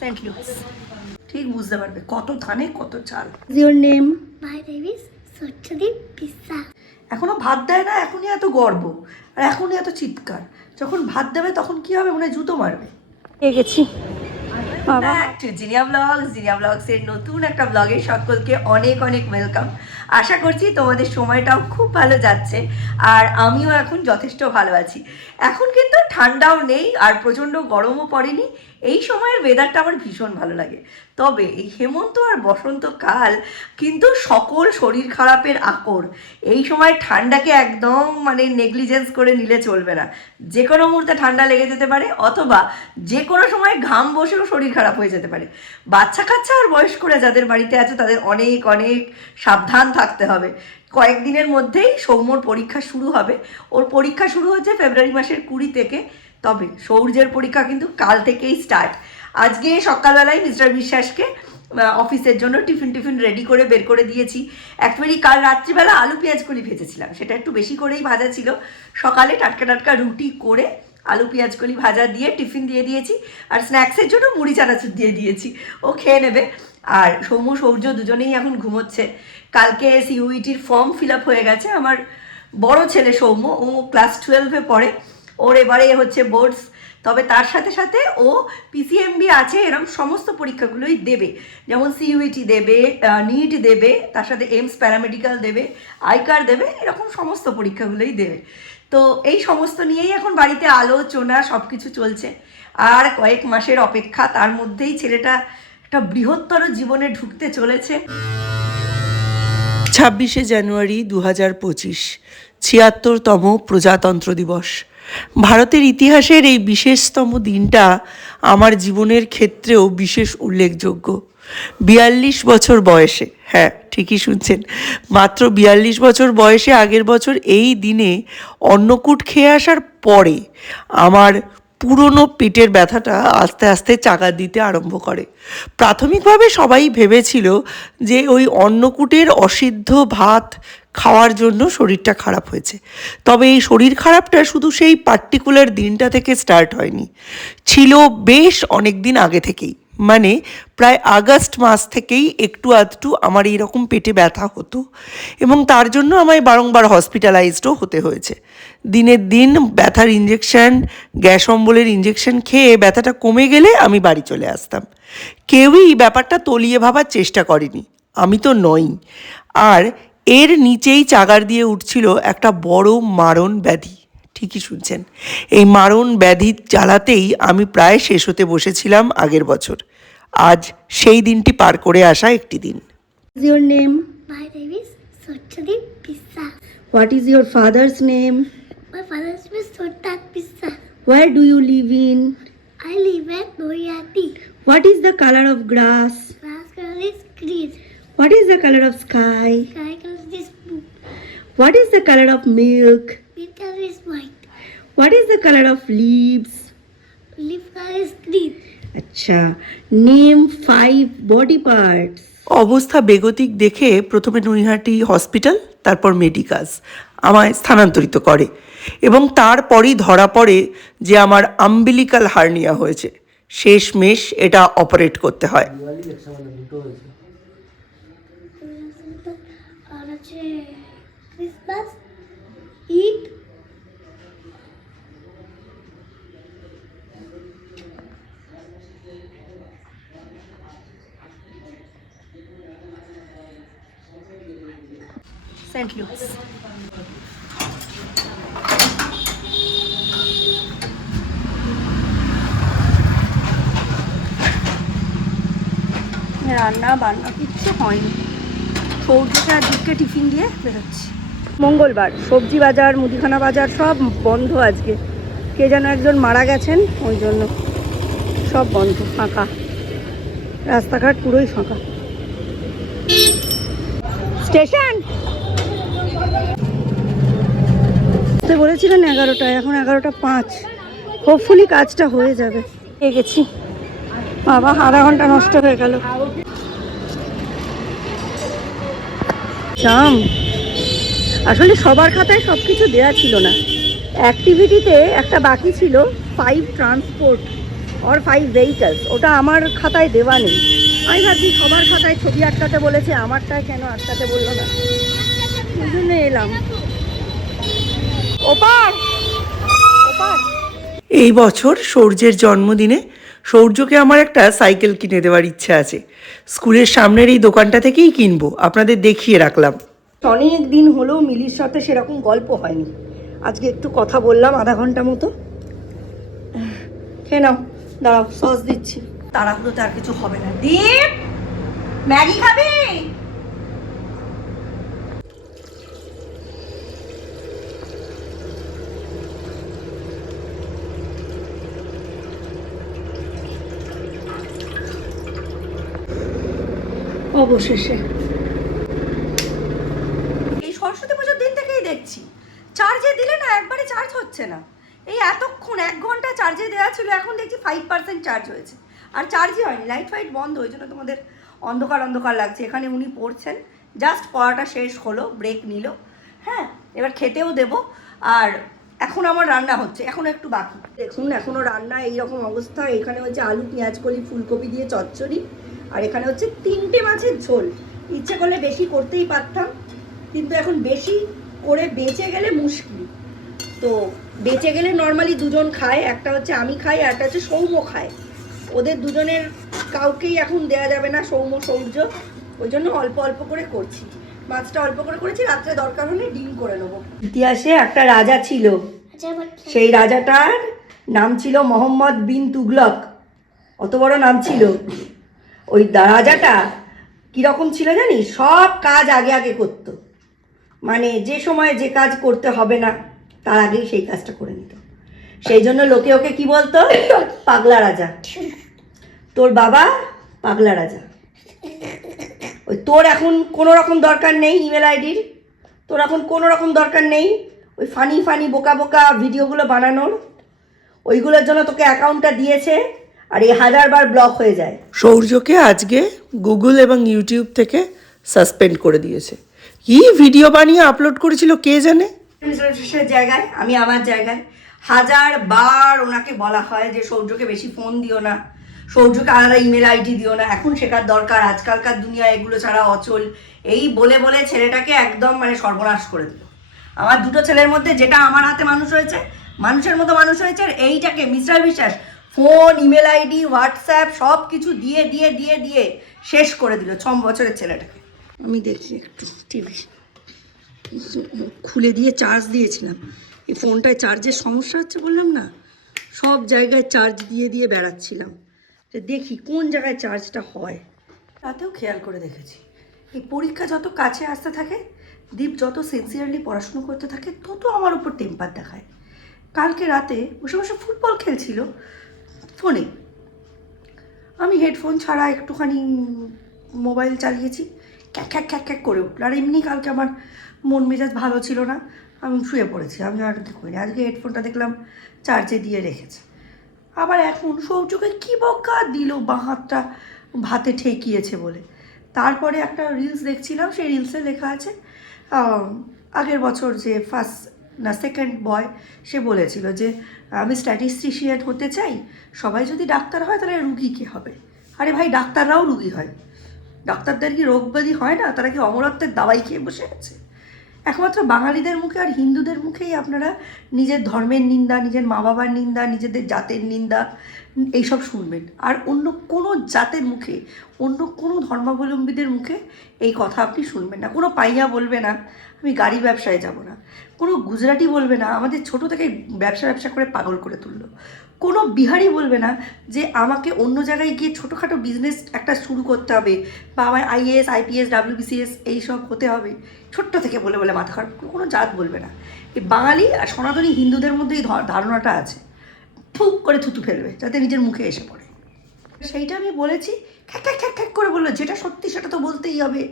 Saint Louis. ঠিক বুঝতে পারবে কত ধানে কত চাল। Your name? My name is Sotchadip Pissa. এখনো ভাত দেয় না, এখনই এত গর্ব আর এখনই এত চিৎকার। যখন ভাত দেবে তখন কি হবে, মনে হয় জুতো মারবে। পেয়ে গেছি বাবা। জিনিয়া ব্লগসের নতুন একটা ব্লগে সকলকে অনেক অনেক ওয়েলকাম। আশা করছি তোমাদের সময়টাও খুব ভালো যাচ্ছে আর আমিও এখন যথেষ্ট ভালো আছি। এখন কিন্তু ঠান্ডাও নেই আর প্রচণ্ড গরমও পড়েনি। এই সময়ের ওয়েদারটা আমার ভীষণ ভালো লাগে। তবে এই হেমন্ত আর বসন্তকাল কিন্তু সকল শরীর খারাপের আকর। এই সময় ঠান্ডাকে একদম নেগলিজেন্স করে নিলে চলবে না। যে কোনো মুহূর্তে ঠান্ডা লেগে যেতে পারে অথবা যে কোনো সময় ঘাম বসেও শরীর খারাপ হয়ে যেতে পারে। বাচ্চা কাচ্চা আর বয়স্করা যাদের বাড়িতে আছে তাদের অনেক অনেক সাবধান থাকতে হবে। কয়েকদিনের মধ্যেই সৌম্যর পরীক্ষা শুরু হবে। ওর পরীক্ষা শুরু হচ্ছে ফেব্রুয়ারি মাসের 20 থেকে। তবে সৌর্যের পরীক্ষা কিন্তু কাল থেকেই স্টার্ট। আজকে সকালবেলায় মিস্টার বিশ্বাসকে অফিসের জন্য টিফিন রেডি করে বের করে দিয়েছি। অ্যাকচুয়ালি কাল রাত্রিবেলা আলু পেঁয়াজ কলি ভেজেছিলাম, সেটা একটু বেশি করেই ভাজা ছিল। সকালে টাটকা রুটি করে আলু পেঁয়াজ কলি ভাজা দিয়ে টিফিন দিয়ে দিয়েছি আর স্ন্যাক্সের জন্য মুড়ি চানাচুর দিয়ে দিয়েছি, ও খেয়ে নেবে। আর সৌম্য সৌর্য দুজনেই এখন ঘুমোচ্ছে। কালকে সিইউইটির ফর্ম ফিল আপ হয়ে গেছে। আমার বড় ছেলে সৌম্য, ও ক্লাস 12-এ পড়ে, ওর এবারে হচ্ছে বোর্ডস। তবে তার সাথে সাথে ও পিসিএমবি আছে, এরকম সমস্ত পরীক্ষাগুলোই দেবে। যেমন সিইউইটি দেবে, নিট দেবে, তার সাথে এইমস প্যারামেডিক্যাল দেবে, আইকার দেবে, এরকম সমস্ত পরীক্ষাগুলোই দেবে। তো এই সমস্ত নিয়েই এখন বাড়িতে আলোচনা সব কিছু চলছে। আর কয়েক মাসের অপেক্ষা, তার মধ্যেই ছেলেটা একটা বৃহত্তর জীবনে ঢুকতে চলেছে। 26শে জানুয়ারি 2025, 76তম প্রজাতন্ত্র দিবস। ভারতের ইতিহাসের এই বিশেষতম দিনটা আমার জীবনের ক্ষেত্রেও বিশেষ উল্লেখযোগ্য। 42 বছর বয়সে, হ্যাঁ ঠিকই শুনছেন, মাত্র 42 বছর বয়সে আগের বছর এই দিনে অন্নকূট খেয়ে আসার পরে আমার পুরনো পেটের ব্যথাটা আস্তে আস্তে চাকা দিতে আরম্ভ করে। প্রাথমিকভাবে সবাই ভেবেছিল যে ওই অন্নকূটের অসিদ্ধ ভাত খাওয়ার জন্য শরীরটা খারাপ হয়েছে। তবে এই শরীর খারাপটা শুধু সেই পার্টিকুলার দিনটা থেকে স্টার্ট হয়নি, ছিল বেশ অনেক দিন আগে থেকেই। মানে প্রায় আগস্ট মাস থেকেই একটু আধটু আমার এইরকম পেটে ব্যথা হতো এবং তার জন্য আমায় বারংবার হসপিটালাইজডও হতে হয়েছে। দিনের দিন ব্যথার ইঞ্জেকশন, গ্যাস অম্বলের ইঞ্জেকশন খেয়ে ব্যথাটা কমে গেলে আমি বাড়ি চলে আসতাম। কেউই ব্যাপারটা তলিয়ে ভাবার চেষ্টা করেনি, আমি তো নই। আর এর নিচেই চাগার দিয়ে উঠছিল একটা বড় মারণ ব্যাধি। ঠিকই শুনছেন, এই মারণ ব্যাধির জ্বালাতেই আমি প্রায় শেষ হতে বসেছিলাম আগের বছর। আজ সেই দিনটি পার করে আসা একটি দিন। Your name? My name is Sotchadip Pissa. What is your father's name? My father's name is Sottat Pissa. Where do you live in? I live at Noyati. What is the colour of grass? Grass color is green. What is the colour of sky? Sky color is blue. What is the colour of milk? Milk color is white. What is the colour of leaves? Leaf color is green. আচ্ছা, name 5 body parts. অবস্থা বেগতিক দেখে প্রথমে Naihati hospital, তারপর মেডিকাস আমায় স্থানান্তরিত করে এবং তারপরই ধরা পড়ে যে আমার আম্বিলিকাল হার্নিয়া হয়েছে। শেষমেশ এটা অপারেট করতে হয়। আর আছে ক্রিসমাস, ঈদ, সেন্ট লুইস। রান্না বান্না কিচ্ছু হয়নি, সৌর্যকে আর দিককে টিফিন দিয়ে বেরোচ্ছি। মঙ্গলবার, সবজি বাজার, মুদিখানা বাজার সব বন্ধ আজকে। কে যেন একজন মারা গেছেন, ওই জন্য সব বন্ধ, ফাঁকা। রাস্তাঘাট পুরোই ফাঁকা। স্টেশন বলেছিলেন 11টায়, এখন 11টা 5। হোপফুলি কাজটা হয়ে যাবে। পেয়ে গেছি বাবা, আধা ঘন্টা নষ্ট হয়ে গেল। জাম, আসলে সবার খাতায় সব কিছু দেওয়া ছিল না। অ্যাক্টিভিটিতে একটা বাকি ছিল 5 ট্রান্সপোর্ট, और 5 vehicles, ওটা আমার খাতায় দেওয়া নেই। আমি ভাবছি সবার খাতায় ছবি আটকাতে বলেছে, আমারটায় কেন আটকাতে বললো না, ওই জন্য এলাম। ওপার ওপার। এই বছর সৌর্যের জন্মদিনে সৌর্যকে আমার একটা সাইকেল কিনে দেওয়ার ইচ্ছে আছে। স্কুলের সামনের এই দোকানটা থেকেই কিনবো, আপনাদের দেখিয়ে রাখলাম। অনেক দিন হলো মিলির সাথে সেরকম গল্প হয়নি, আজকে একটু কথা বললাম আধা ঘন্টা মতো। খেয়ে নাও, দাঁড়াও সস দিচ্ছি। তাড়াহুড়োতে আর কিছু হবে না। দীপ, ম্যাগি খাবি? অবশেষে এই সরস্বতী পুজোর দিন থেকেই দেখছি চার্জে দিলে না একবারে চার্জ হচ্ছে না। এই এতক্ষণ 1 ঘন্টা চার্জে দেওয়া ছিল, এখন দেখছি 5% চার্জ হয়েছে, আর চার্জই হয়নি। লাইট ফাইট বন্ধ, ওই জন্য তোমাদের অন্ধকার অন্ধকার লাগছে। এখানে উনি পড়ছেন, জাস্ট পড়াটা শেষ হলো, ব্রেক নিল। হ্যাঁ, এবার খেতেও দেবো। আর এখন আমার রান্না হচ্ছে, এখনো একটু বাকি। দেখুন এখনো রান্না এইরকম অবস্থা। এখানে হচ্ছে আলু পেঁয়াজ কলি ফুলকপি দিয়ে চচ্চড়ি, আর এখানে হচ্ছে 3টে মাছের ঝোল। ইচ্ছে করলে বেশি করতেই পারতাম, কিন্তু এখন বেশি করে বেঁচে গেলে মুশকিল। তো বেঁচে গেলে নর্মালি দুজন খায়, একটা হচ্ছে আমি খাই আর একটা হচ্ছে সৌম্য খায়। ওদের দুজনের কাউকেই এখন দেয়া যাবে না, সৌম্য সৌর্য, ওই জন্য অল্প অল্প করে করছি। মাছটা অল্প করে করেছি, রাত্রে দরকার হলে ডিম করে নেবো। ইতিহাসে একটা রাজা ছিল, সেই রাজাটার নাম ছিল মোহাম্মদ বিন তুগলক। অত বড় নাম ছিল। ওই রাজাটা কীরকম ছিল জানিস? সব কাজ আগে আগে করতো, মানে যে সময় যে কাজ করতে হবে না তার আগেই সেই কাজটা করে নিত। সেই জন্য লোকে ওকে কি বলতো? পাগলা রাজা। তোর বাবা পাগলা রাজা। ওই তোর এখন কোনো রকম দরকার নেই ইমেল আইডির, তোর এখন কোনো রকম দরকার নেই ওই ফানি ফানি বোকা বোকা ভিডিওগুলো বানানোর। ওইগুলোর জন্য তোকে অ্যাকাউন্টটা দিয়েছে, আর এই 1000 বার ব্লক হয়ে যায়। সৌর্যকে আজকে গুগল এবং ইউটিউব থেকে সাসপেন্ড করে দিয়েছে। কি ভিডিও বানিয়ে আপলোড করেছিল কে জানে। মিস্টার জায়গায়, আমি আমার জায়গায়। 1000 বার ওনাকে বলা হয় যে সৌর্যকে বেশি ফোন দিও না, সৌর্যকে আলাদা ইমেল আইডি দিও না, এখন শেখার দরকার, আজকালকার দুনিয়া এগুলো ছাড়া অচল। এই বলে বলে ছেলেটাকে একদম মানে সর্বনাশ করে দিল। আমার দুটো ছেলের মধ্যে যেটা আমার হাতে মানুষ হয়েছে, মানুষের মতো মানুষ হয়েছে, আর এইটাকে মিস্টার বিশ্বাস ফোন, ইমেল আইডি, হোয়াটসঅ্যাপ সব কিছু দিয়ে দিয়ে দিয়ে দিয়ে শেষ করে দিল 6 বছরের ছেলেটাকে। আমি দেখছি একটু টিভি খুলে দিয়ে চার্জ দিয়েছিলাম। এই ফোনটায় চার্জের সমস্যা হচ্ছে বললাম না, সব জায়গায় চার্জ দিয়ে দিয়ে বেড়াচ্ছিলাম, দেখি কোন জায়গায় চার্জটা হয়। রাতেও খেয়াল করে দেখেছি, এই পরীক্ষা যত কাছে আসতে থাকে, দীপ যত সিনসিয়ারলি পড়াশুনো করতে থাকে, তত আমার উপর টেম্পার দেখায়। কালকে রাতে বসে বসে ফুটবল খেলছিল ফোনে, আমি হেডফোন ছাড়া একটুখানি মোবাইল চালিয়েছি, খ্যাক খ্যাক খ্যাক খ্যাক করে উঠলো। আর এমনি কালকে আমার মন মেজাজ ভালো ছিল না, আমি শুয়ে পড়েছি, আমি আর কি করিনি। আজকে হেডফোনটা দেখলাম চার্জে দিয়ে রেখেছে। আবার এখন সৌর্যকে কী বকা দিল, বাঁ হাতটা ভাতে ঠেকিয়েছে বলে। তারপরে একটা রিলস দেখছিলাম, সেই রিলসে লেখা আছে আগের বছর যে সেকেন্ড বয় সে বলেছিল যে আমি স্ট্যাটিস্টিশিয়ান হতে চাই, সবাই যদি ডাক্তার হয় তাহলে রুগী কী হবে? আরে ভাই, ডাক্তাররাও রুগী হয়। ডাক্তারদের কি রোগ ব্যাধি হয় না? তারা কি অমরত্বের দাওয়াই খেয়ে বসে আছে? একমাত্র বাঙালিদের মুখে আর হিন্দুদের মুখেই আপনারা নিজের ধর্মের নিন্দা, নিজের মা বাবার নিন্দা, নিজেদের জাতের নিন্দা এইসব শুনবেন। আর অন্য কোনো জাতের মুখে, অন্য কোনো ধর্মাবলম্বীদের মুখে এই কথা আপনি শুনবেন না। কোনো পাইয়া বলবে না আমি গাড়ি ব্যবসায় যাব না, কোনো গুজরাটি বলবে না আমাদের ছোট থেকে ব্যবসা করে পাগল করে তুললো, কোনো বিহারি বলবে না যে আমাকে অন্য জায়গায় গিয়ে ছোটোখাটো বিজনেস একটা শুরু করতে হবে, বা আমার IAS IPS WBCS এইসব হতে হবে, ছোট্ট থেকে বলে বলে মাথা খারাপ। কোনো জাত বলবে না। এই বাঙালি আর সনাতনী হিন্দুদের মধ্যে এই ধারণাটা আছে, থুক করে থুতু ফেলবে যাতে নিজের মুখে এসে পড়ে। সেইটা আমি বলেছি, খ্যাক খ্যাক খ্যাক খ্যাক করে বললো, যেটা সত্যি সেটা তো বলতেই হবে।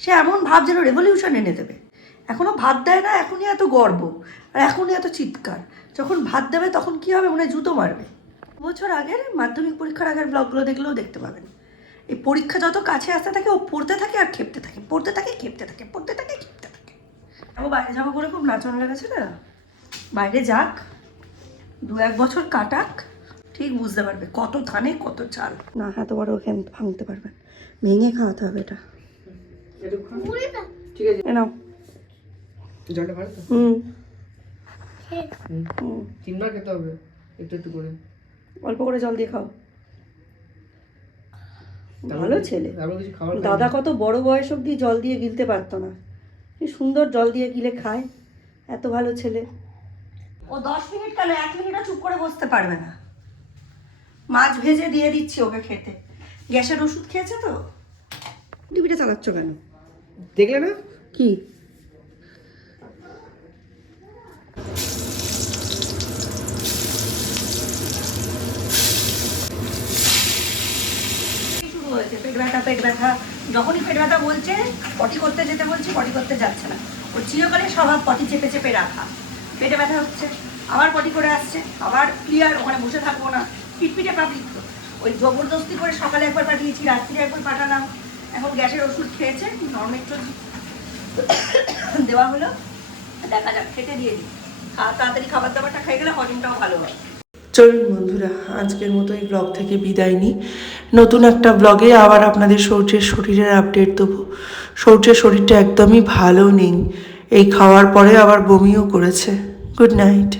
সে এমন ভাব যেন রেভলিউশন এনে দেবে। এখনও ভাত দেয় না, এখনই এত গর্ব আর এখনই এত চিৎকার। যখন ভাত দেবে তখন কি হবে, মনে জুতো মারবে। বছর আগের মাধ্যমিক পরীক্ষার আগের ব্লগগুলো দেখলেও দেখতে পাবেন। এই পরীক্ষা যত কাছে আসতে থাকে ও পড়তে থাকে আর খেপতে থাকে, পড়তে থাকে খেপতে থাকে, পড়তে থাকে খেপতে থাকে। ও বাইরে যাবো করে খুব নাচন লেগেছে না, বাইরে যাক, 2-1 বছর কাটাক, ঠিক বুঝতে পারবে কত ধানে কত চাল। না এত বড় ওখানে ভাঙতে পারবেন, ভেঙে খাওয়াতে হবে এটা। পুরে না ঠিক আছে, এ নাও। জলটা ভালো তো? হুম। তিনবার খেতে হবে একটু একটু করে। অল্প করে জল দিয়ে খাও। ভালো ছেলে। তারপর কিছু খাবার দাদা কত বড় বয়স অবধি জল দিয়ে গিলতে পারতো না, কি সুন্দর জল দিয়ে গিলে খায়, এত ভালো ছেলে। ও 10 মিনিট কেন 1 মিনিটও চুপ করে বসতে পারবে না। মাছ ভেজে দিয়ে দিচ্ছি ওকে খেতে। গ্যাসের ওষুধ খেয়েছে তো। টিভিটা চালাচ্ছ কেন? দেখলে না? কি শুরু হয়েছে? পেট ব্যথা পেট ব্যথা, যখনই পেট ব্যথা বলছে, পটি করতে যেতে বলছি, পটি করতে যাচ্ছে না। ওর চিরকালের স্বভাব পটি চেপে চেপে রাখা। পেটে ব্যথা হচ্ছে, আবার পটি করে আসছে, আবার ক্লিয়ার, ওখানে বসে থাকবো না। পিটপিটে পাবলিক তো, ওই জবরদস্তি করে সকালে একবার পাঠিয়েছি, রাত্রি একবার পাঠালাম। এখন গ্যাসের ওষুধ খেয়েছে, নরমেট্রো দেওয়া হলো, দেখা যাক, খেতে দিয়ে দিই। তাড়াতাড়ি খাবার দাবারটা খেয়ে গেলে হজমটাও ভালো হয়। চলুন বন্ধুরা, আজকের মতো এই ব্লগ থেকে বিদায় নিই। নতুন একটা ব্লগে আবার আপনাদের সৌর্যের শরীরের আপডেট দেবো। সৌর্যের শরীরটা একদমই ভালো নেই, এই খাওয়ার পরে আবার বমিও করেছে। Good night.